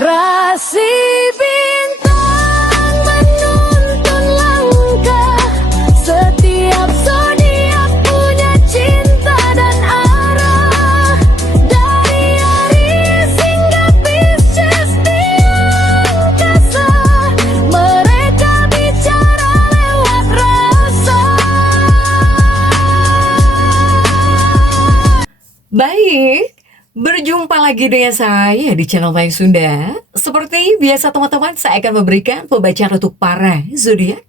Rasi bintang menuntun langkah, setiap zodiak punya cinta dan arah. Dari Aries hingga Pisces di angkasa, mereka bicara lewat rasa. Baik, berjumpa lagi dengan saya di channel Mayang Sunda. Seperti biasa teman-teman, saya akan memberikan pembacaan untuk para zodiak.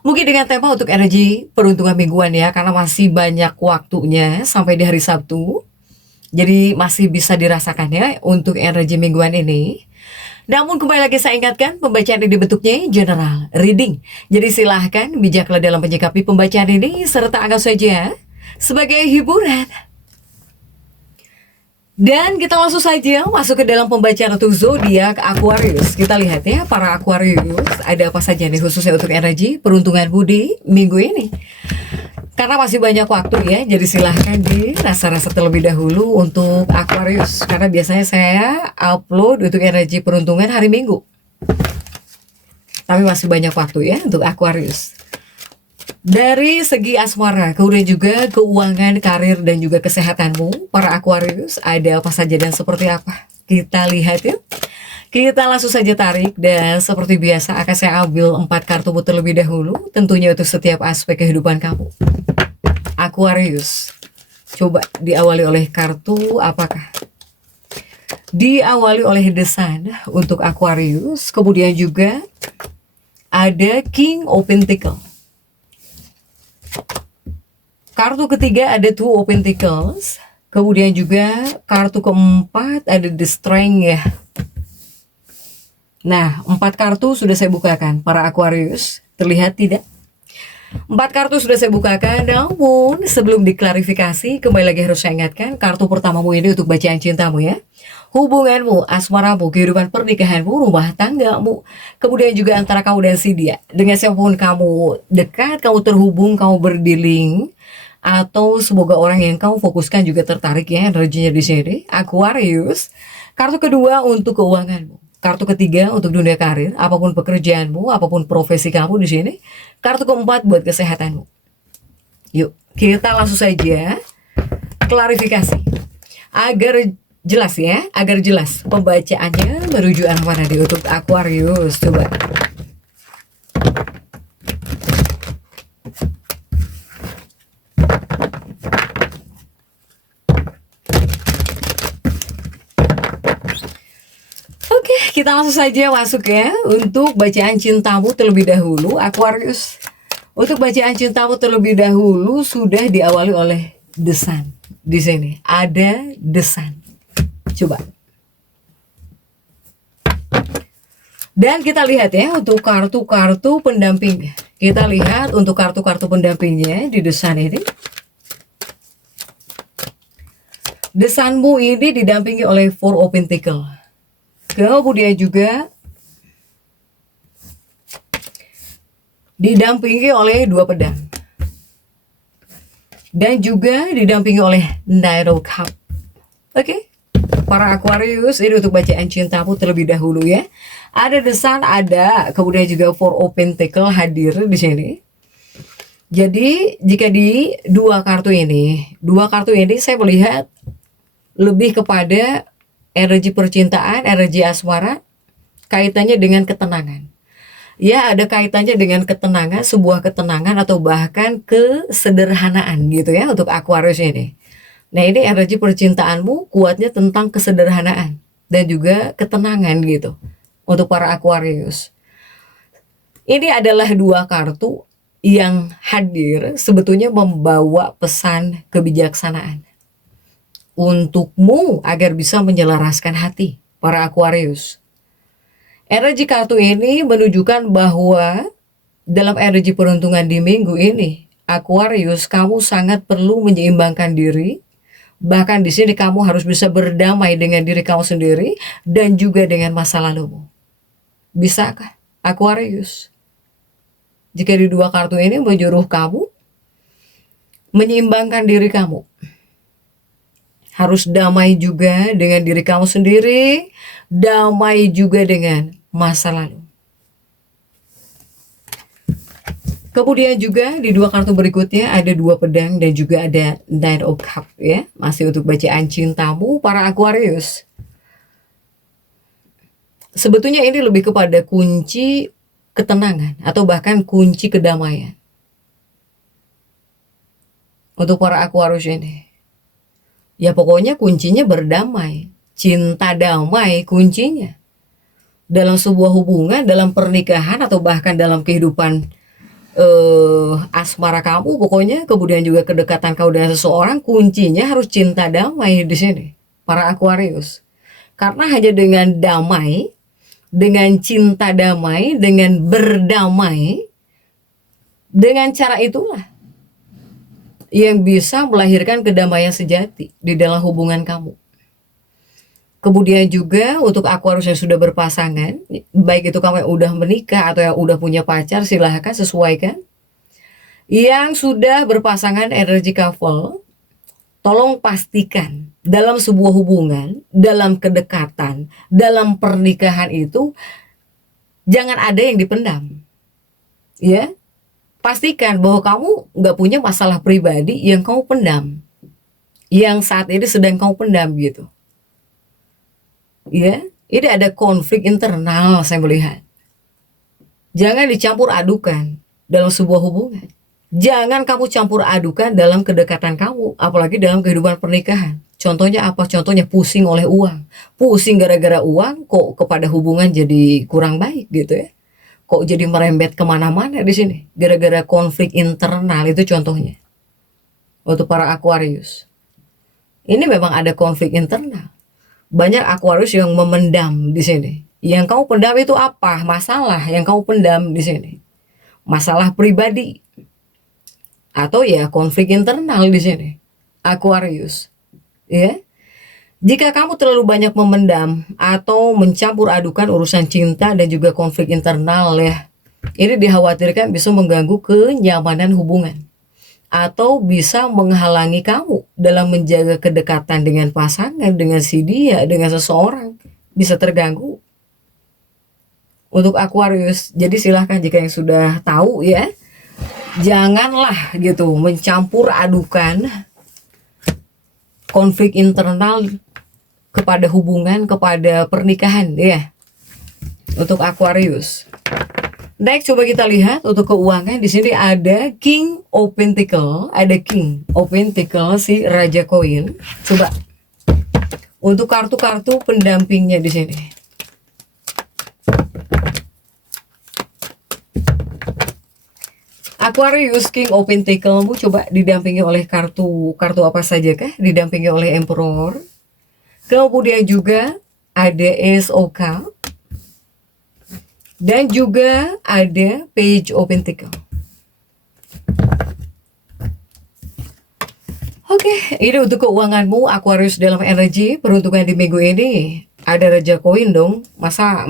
Mungkin dengan tema untuk energi peruntungan mingguan ya, karena masih banyak waktunya sampai di hari Sabtu. Jadi masih bisa dirasakan ya untuk energi mingguan ini. Namun kembali lagi saya ingatkan, pembacaan ini bentuknya general reading. Jadi silahkan bijaklah dalam menyikapi pembacaan ini, serta anggap saja sebagai hiburan. Dan kita langsung saja masuk ke dalam pembacaan untuk zodiak Aquarius. Kita lihat ya para Aquarius, ada apa saja nih khususnya untuk energi peruntungan budi minggu ini. Karena masih banyak waktu ya, jadi silahkan dirasa-rasa terlebih dahulu untuk Aquarius. Karena biasanya saya upload untuk energi peruntungan hari Minggu. Tapi masih banyak waktu ya untuk Aquarius. Dari segi asmara, kemudian juga keuangan, karir, dan juga kesehatanmu, para Aquarius, ada apa saja dan seperti apa? Kita lihat yuk. Kita langsung saja tarik, dan seperti biasa akan saya ambil 4 kartu terlebih dahulu, tentunya untuk setiap aspek kehidupan kamu. Aquarius, coba diawali oleh kartu apakah? Diawali oleh The Sun untuk Aquarius, kemudian juga ada King of Pentacles. Kartu ketiga ada Two of Pentacles. Kemudian juga kartu keempat ada The Strength ya. Nah, 4 kartu sudah saya bukakan para Aquarius. Terlihat tidak? 4 kartu sudah saya bukakan. Namun sebelum diklarifikasi, kembali lagi harus saya ingatkan, kartu pertamamu ini untuk bacaan cintamu ya. Hubunganmu, asmaramu, kehidupan pernikahanmu, rumah tanggamu, kemudian juga antara kamu dan si dia. Dengan siapapun kamu dekat, kamu terhubung, kamu berdiling, atau semoga orang yang kamu fokuskan juga tertarik ya energinya di sini. Aquarius. Kartu kedua untuk keuanganmu. Kartu ketiga untuk dunia karir, apapun pekerjaanmu, apapun profesi kamu di sini. Kartu keempat buat kesehatanmu. Yuk, kita langsung saja klarifikasi. Agar jelas ya, agar jelas pembacaannya menuju arah mana nih untuk Aquarius. Coba. Oke, kita langsung saja masuk ya untuk bacaan cintamu terlebih dahulu, Aquarius. Untuk bacaan cintamu terlebih dahulu sudah diawali oleh The Sun. Di sini ada The Sun. Coba. Dan kita lihat ya untuk kartu-kartu pendampingnya. Kita lihat untuk kartu-kartu pendampingnya di The Sun ini. The Sunmu ini didampingi oleh Four of Pentacles. Kemudian juga didampingi oleh 2 pedang. Dan juga didampingi oleh Knight of Cups. Oke. Para Aquarius, ini untuk bacaan cintamu terlebih dahulu ya. Ada The Sun, ada kemudian juga Four of Pentacles hadir di sini. Jadi jika di 2 kartu ini saya melihat lebih kepada energi percintaan, energi asmara, kaitannya dengan ketenangan. Ya, ada kaitannya dengan ketenangan, sebuah ketenangan atau bahkan kesederhanaan gitu ya untuk Aquarius ini. Nah, ini energi percintaanmu kuatnya tentang kesederhanaan dan juga ketenangan gitu untuk para Aquarius. Ini adalah 2 kartu yang hadir sebetulnya membawa pesan kebijaksanaan untukmu agar bisa menyelaraskan hati para Aquarius. Energi kartu ini menunjukkan bahwa dalam energi peruntungan di minggu ini, Aquarius, kamu sangat perlu menyeimbangkan diri. Bahkan di sini kamu harus bisa berdamai dengan diri kamu sendiri dan juga dengan masa lalumu. Bisakah Aquarius? Jika di 2 kartu ini menyuruh kamu menyeimbangkan diri kamu, harus damai juga dengan diri kamu sendiri, damai juga dengan masa lalu. Kemudian juga di dua kartu berikutnya ada 2 pedang dan juga ada Knight of Cups ya. Masih untuk bacaan cintamu para Aquarius. Sebetulnya ini lebih kepada kunci ketenangan atau bahkan kunci kedamaian. Untuk para Aquarius ini. Ya pokoknya kuncinya berdamai. Cinta damai kuncinya. Dalam sebuah hubungan, dalam pernikahan atau bahkan dalam kehidupan asmara kamu, pokoknya kemudian juga kedekatan kau dengan seseorang, kuncinya harus cinta damai di sini para Aquarius. Karena hanya dengan damai, dengan cinta damai, dengan berdamai, dengan cara itulah yang bisa melahirkan kedamaian sejati di dalam hubungan kamu. Kemudian juga untuk Aquarius yang sudah berpasangan, baik itu kamu yang udah menikah atau yang udah punya pacar, silahkan sesuaikan. Yang sudah berpasangan energi couple, tolong pastikan dalam sebuah hubungan, dalam kedekatan, dalam pernikahan itu jangan ada yang dipendam. Ya, pastikan bahwa kamu nggak punya masalah pribadi yang kamu pendam, yang saat ini sedang kamu pendam gitu. Ya, ini ada konflik internal saya melihat. Jangan dicampur adukan dalam sebuah hubungan. Jangan kamu campur adukan dalam kedekatan kamu, apalagi dalam kehidupan pernikahan. Contohnya apa? Contohnya pusing oleh uang. Pusing gara-gara uang, kok kepada hubungan jadi kurang baik gitu ya. Kok jadi merembet kemana-mana di sini. Gara-gara konflik internal itu contohnya. Untuk para Aquarius. Ini memang ada konflik internal. Banyak Aquarius yang memendam di sini. Yang kamu pendam itu apa? Masalah yang kamu pendam di sini. Masalah pribadi. Atau ya konflik internal di sini. Aquarius. Ya. Jika kamu terlalu banyak memendam atau mencampur adukan urusan cinta dan juga konflik internal ya. Ini dikhawatirkan bisa mengganggu kenyamanan hubungan. Atau bisa menghalangi kamu dalam menjaga kedekatan dengan pasangan, dengan si dia, dengan seseorang. Bisa terganggu. Untuk Aquarius, jadi silahkan jika yang sudah tahu ya, janganlah gitu mencampur adukan konflik internal kepada hubungan, kepada pernikahan ya. Untuk Aquarius. Next, coba kita lihat untuk keuangan. Di sini ada King of Pentacle, ada King of Pentacle si Raja Koin. Coba untuk kartu-kartu pendampingnya di sini. Aquarius King of Pentacle, Bu, coba didampingi oleh kartu apa saja kah? Didampingi oleh Emperor. Kemudian juga ada Ace of Cups. Dan juga ada Page of Pentacle. Oke, ini untuk keuanganmu Aquarius dalam energi peruntukan di minggu ini. Ada Raja Koin dong. Masa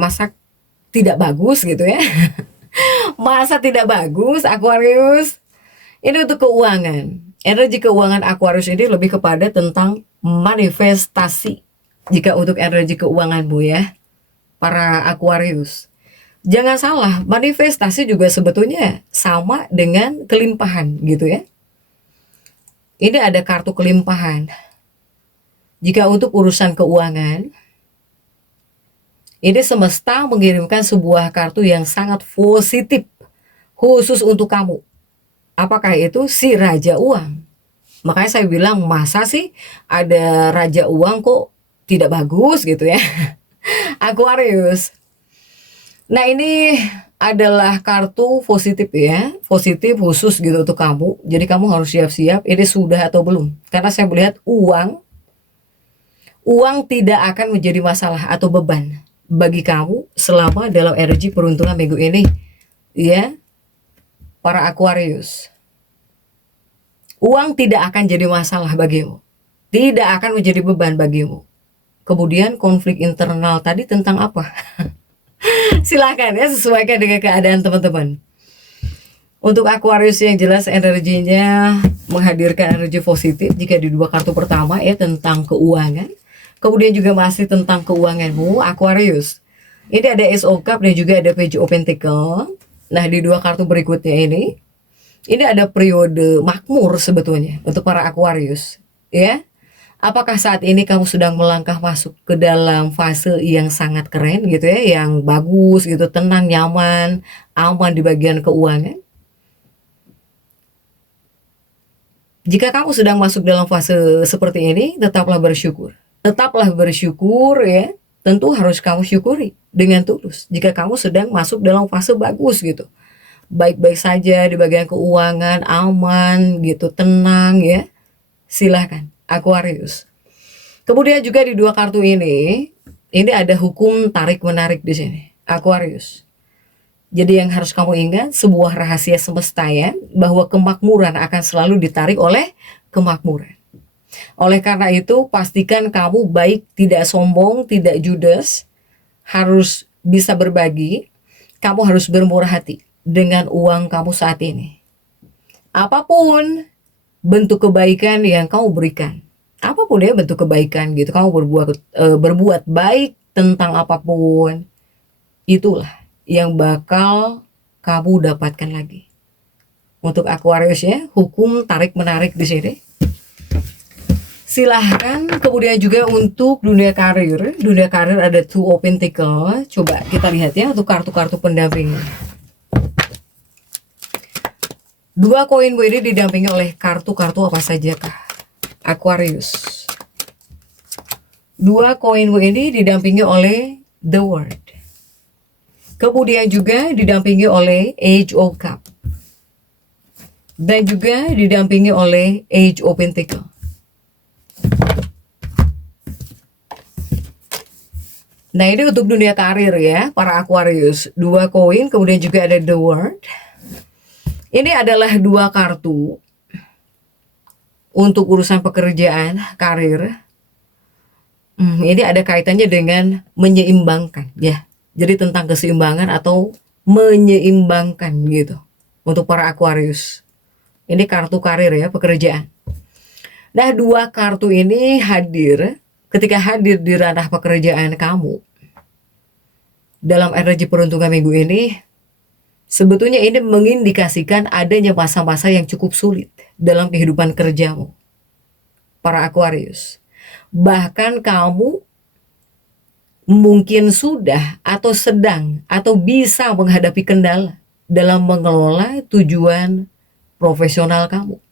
tidak bagus gitu ya. Masa tidak bagus Aquarius. Ini untuk keuangan. Energi keuangan Aquarius ini lebih kepada tentang manifestasi. Jika untuk energi keuanganmu ya, para Aquarius. Jangan salah, manifestasi juga sebetulnya sama dengan kelimpahan gitu ya. Ini ada kartu kelimpahan. Jika untuk urusan keuangan, ini semesta mengirimkan sebuah kartu yang sangat positif khusus untuk kamu. Apakah itu si Raja Uang? Makanya saya bilang, masa sih ada Raja Uang kok tidak bagus gitu ya. Aquarius. Nah, ini adalah kartu positif ya, positif khusus gitu untuk kamu. Jadi kamu harus siap-siap, ini sudah atau belum. Karena saya melihat uang tidak akan menjadi masalah atau beban bagi kamu selama dalam energi peruntungan minggu ini. Ya, para Aquarius. Uang tidak akan jadi masalah bagimu. Tidak akan menjadi beban bagimu. Kemudian konflik internal tadi tentang apa? Silahkan ya, sesuaikan dengan keadaan teman-teman. Untuk Aquarius yang jelas energinya menghadirkan energi positif jika di dua kartu pertama ya tentang keuangan. Kemudian juga masih tentang keuanganmu, Aquarius. Ini ada Ace of Cup dan juga ada Page of Pentacle. Nah, di dua kartu berikutnya ini ada periode makmur sebetulnya untuk para Aquarius, ya. Apakah saat ini kamu sedang melangkah masuk ke dalam fase yang sangat keren gitu ya, yang bagus gitu, tenang, nyaman, aman di bagian keuangan? Jika kamu sedang masuk dalam fase seperti ini, tetaplah bersyukur. Tetaplah bersyukur ya, tentu harus kamu syukuri dengan tulus. Jika kamu sedang masuk dalam fase bagus gitu, baik-baik saja di bagian keuangan, aman gitu, tenang ya, silahkan Aquarius. Kemudian juga di dua kartu ini ada hukum tarik-menarik di sini, Aquarius. Jadi yang harus kamu ingat, sebuah rahasia semesta ya, bahwa kemakmuran akan selalu ditarik oleh kemakmuran. Oleh karena itu, pastikan kamu baik, tidak sombong, tidak judes, harus bisa berbagi, kamu harus bermurah hati dengan uang kamu saat ini. Apapun bentuk kebaikan yang kamu berikan, apapun ya bentuk kebaikan gitu, kamu berbuat baik tentang apapun, itulah yang bakal kamu dapatkan lagi. Untuk Aquarius ya, hukum tarik menarik di sini. Silahkan. Kemudian juga untuk dunia karir ada Two of Pentacle. Coba kita lihat ya untuk kartu-kartu pendampingnya. Dua koin ini didampingi oleh kartu-kartu apa saja kah? Aquarius. Dua koin ini didampingi oleh The World. Kemudian juga didampingi oleh Age of Cup. Dan juga didampingi oleh Age of Pentacle. Nah, ini untuk dunia karir ya, para Aquarius. Dua koin, kemudian juga ada The World. Ini adalah dua kartu untuk urusan pekerjaan, karir. Ini ada kaitannya dengan menyeimbangkan ya. Jadi tentang keseimbangan atau menyeimbangkan gitu. Untuk para Aquarius. Ini kartu karir ya, pekerjaan. Nah, dua kartu ini hadir ketika hadir di ranah pekerjaan kamu. Dalam energi peruntungan minggu ini, sebetulnya ini mengindikasikan adanya masa-masa yang cukup sulit dalam kehidupan kerjamu, para Aquarius. Bahkan kamu mungkin sudah atau sedang atau bisa menghadapi kendala dalam mengelola tujuan profesional kamu.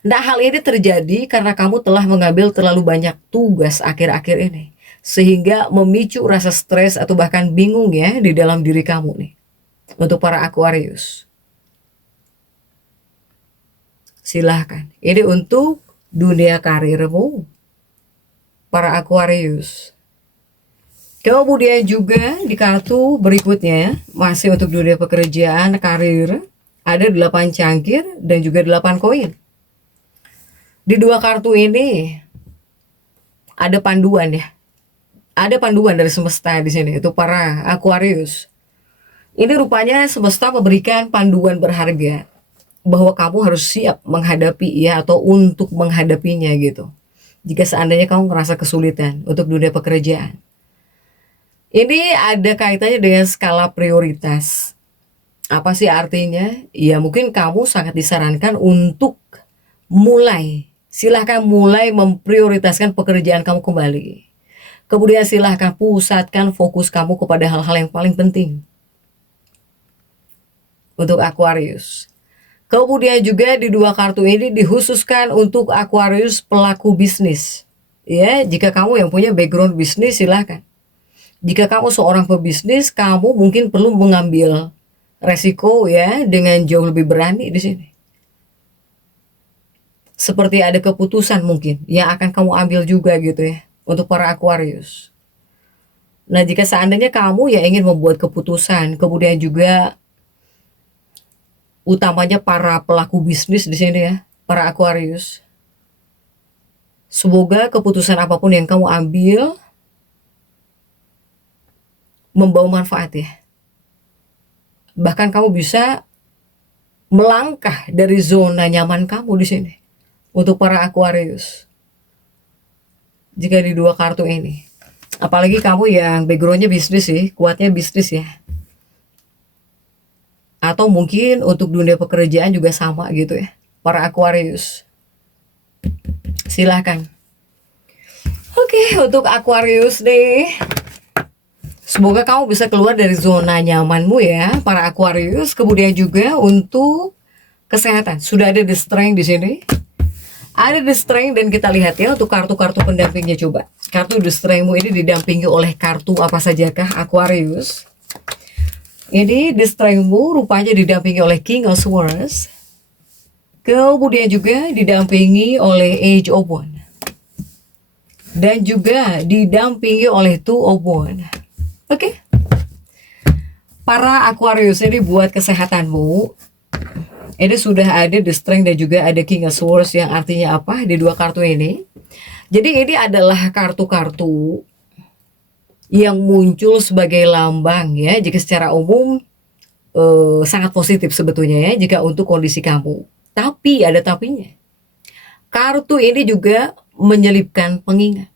Nah, hal ini terjadi karena kamu telah mengambil terlalu banyak tugas akhir-akhir ini, sehingga memicu rasa stres atau bahkan bingung ya di dalam diri kamu nih. Untuk para Aquarius, silahkan. Ini untuk dunia karirmu, para Aquarius. Kemudian juga di kartu berikutnya, masih untuk dunia pekerjaan, karir, ada 8 cangkir dan juga 8 koin. Di dua kartu ini ada panduan ya. Ada panduan dari semesta di sini, itu para Aquarius. Ini rupanya semesta memberikan panduan berharga bahwa kamu harus siap menghadapi ya, atau untuk menghadapinya gitu. Jika seandainya kamu merasa kesulitan untuk dunia pekerjaan. Ini ada kaitannya dengan skala prioritas. Apa sih artinya? Ya mungkin kamu sangat disarankan untuk silahkan mulai memprioritaskan pekerjaan kamu kembali. Kemudian silahkan pusatkan fokus kamu kepada hal-hal yang paling penting. Untuk Aquarius. Kemudian juga di dua kartu ini dikhususkan untuk Aquarius pelaku bisnis. Ya, jika kamu yang punya background bisnis silahkan. Jika kamu seorang pebisnis, kamu mungkin perlu mengambil resiko ya dengan jauh lebih berani di sini. Seperti ada keputusan mungkin yang akan kamu ambil juga gitu ya untuk para Aquarius. Nah, jika seandainya kamu yang ingin membuat keputusan, kemudian juga utamanya para pelaku bisnis di sini ya, para Aquarius. Semoga keputusan apapun yang kamu ambil membawa manfaat ya. Bahkan kamu bisa melangkah dari zona nyaman kamu di sini. Untuk para Aquarius. jika di dua kartu ini. Apalagi kamu yang backgroundnya bisnis sih, kuatnya bisnis ya. Atau mungkin untuk dunia pekerjaan juga sama gitu ya, para Aquarius. Silahkan. Oke, untuk Aquarius deh. Semoga kamu bisa keluar dari zona nyamanmu ya, para Aquarius. Kemudian juga untuk kesehatan, sudah ada the strength di sini. Ada the strength dan kita lihat ya untuk kartu-kartu pendampingnya coba. Kartu the strengthmu ini didampingi oleh kartu apa sajakah Aquarius? Ini the strengthmu rupanya didampingi oleh King of Swords. Kemudian juga didampingi oleh Age of Wands. Dan juga didampingi oleh Two of Wands. Oke. Para Aquarius ini buat kesehatanmu. Ini sudah ada the strength dan juga ada King of Swords yang artinya apa di dua kartu ini. Jadi ini adalah kartu-kartu yang muncul sebagai lambang ya, jika secara umum sangat positif sebetulnya ya, jika untuk kondisi kamu. Tapi ada tapinya. Kartu ini juga menyelipkan pengingat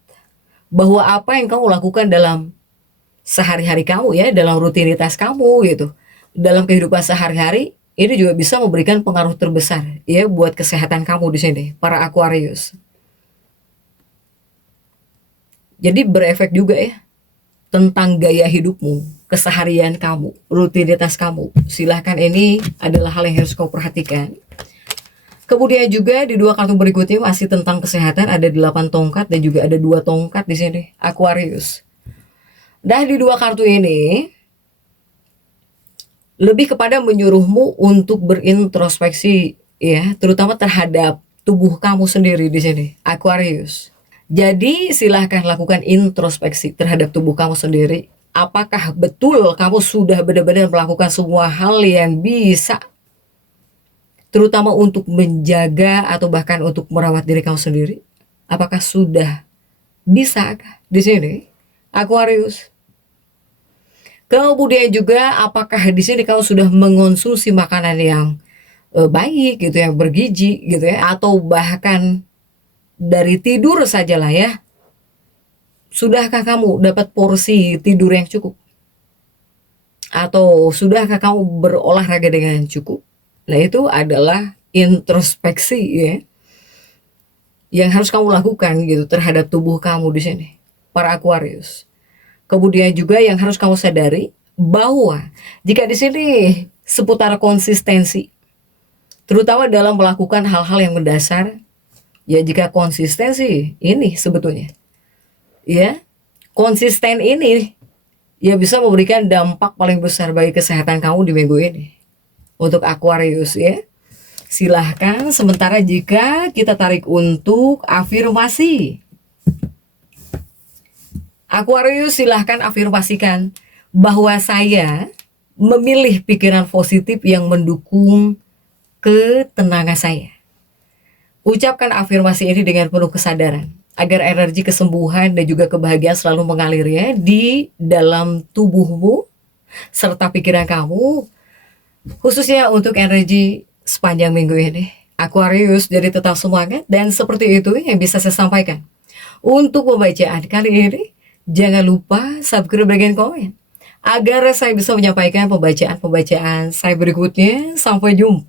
bahwa apa yang kamu lakukan dalam sehari-hari kamu ya, dalam rutinitas kamu gitu, dalam kehidupan sehari-hari, ini juga bisa memberikan pengaruh terbesar ya buat kesehatan kamu di sini, para Aquarius. Jadi berefek juga ya tentang gaya hidupmu, keseharian kamu, rutinitas kamu. Silahkan, ini adalah hal yang harus kau perhatikan. Kemudian juga di dua kartu berikutnya masih tentang kesehatan, ada 8 tongkat dan juga ada 2 tongkat di sini, Aquarius. Dan di dua kartu ini lebih kepada menyuruhmu untuk berintrospeksi ya, terutama terhadap tubuh kamu sendiri di sini, Aquarius. Jadi silahkan lakukan introspeksi terhadap tubuh kamu sendiri. Apakah betul kamu sudah benar-benar melakukan semua hal yang bisa, terutama untuk menjaga atau bahkan untuk merawat diri kamu sendiri? Apakah sudah bisa di sini, Aquarius? Kemudian juga apakah di sini kamu sudah mengonsumsi makanan yang baik gitu, yang bergizi gitu ya, atau bahkan dari tidur sajalah ya. Sudahkah kamu dapat porsi tidur yang cukup? Atau sudahkah kamu berolahraga dengan cukup? Nah, itu adalah introspeksi ya, yang harus kamu lakukan gitu terhadap tubuh kamu di sini, para Aquarius. Kemudian juga yang harus kamu sadari bahwa jika di sini seputar konsistensi, terutama dalam melakukan hal-hal yang mendasar, ya jika konsistensi ini sebetulnya, ya konsisten ini ya bisa memberikan dampak paling besar bagi kesehatan kamu di minggu ini. Untuk Aquarius ya, silahkan. Sementara jika kita tarik untuk afirmasi, Aquarius silahkan afirmasikan bahwa saya memilih pikiran positif yang mendukung ketenangan saya. Ucapkan afirmasi ini dengan penuh kesadaran agar energi kesembuhan dan juga kebahagiaan selalu mengalir ya di dalam tubuhmu serta pikiran kamu, khususnya untuk energi sepanjang minggu ini, Aquarius. Jadi tetap semangat, dan seperti itu yang bisa saya sampaikan untuk pembacaan kali ini. Jangan lupa subscribe dan komen agar saya bisa menyampaikan pembacaan-pembacaan saya berikutnya. Sampai jumpa.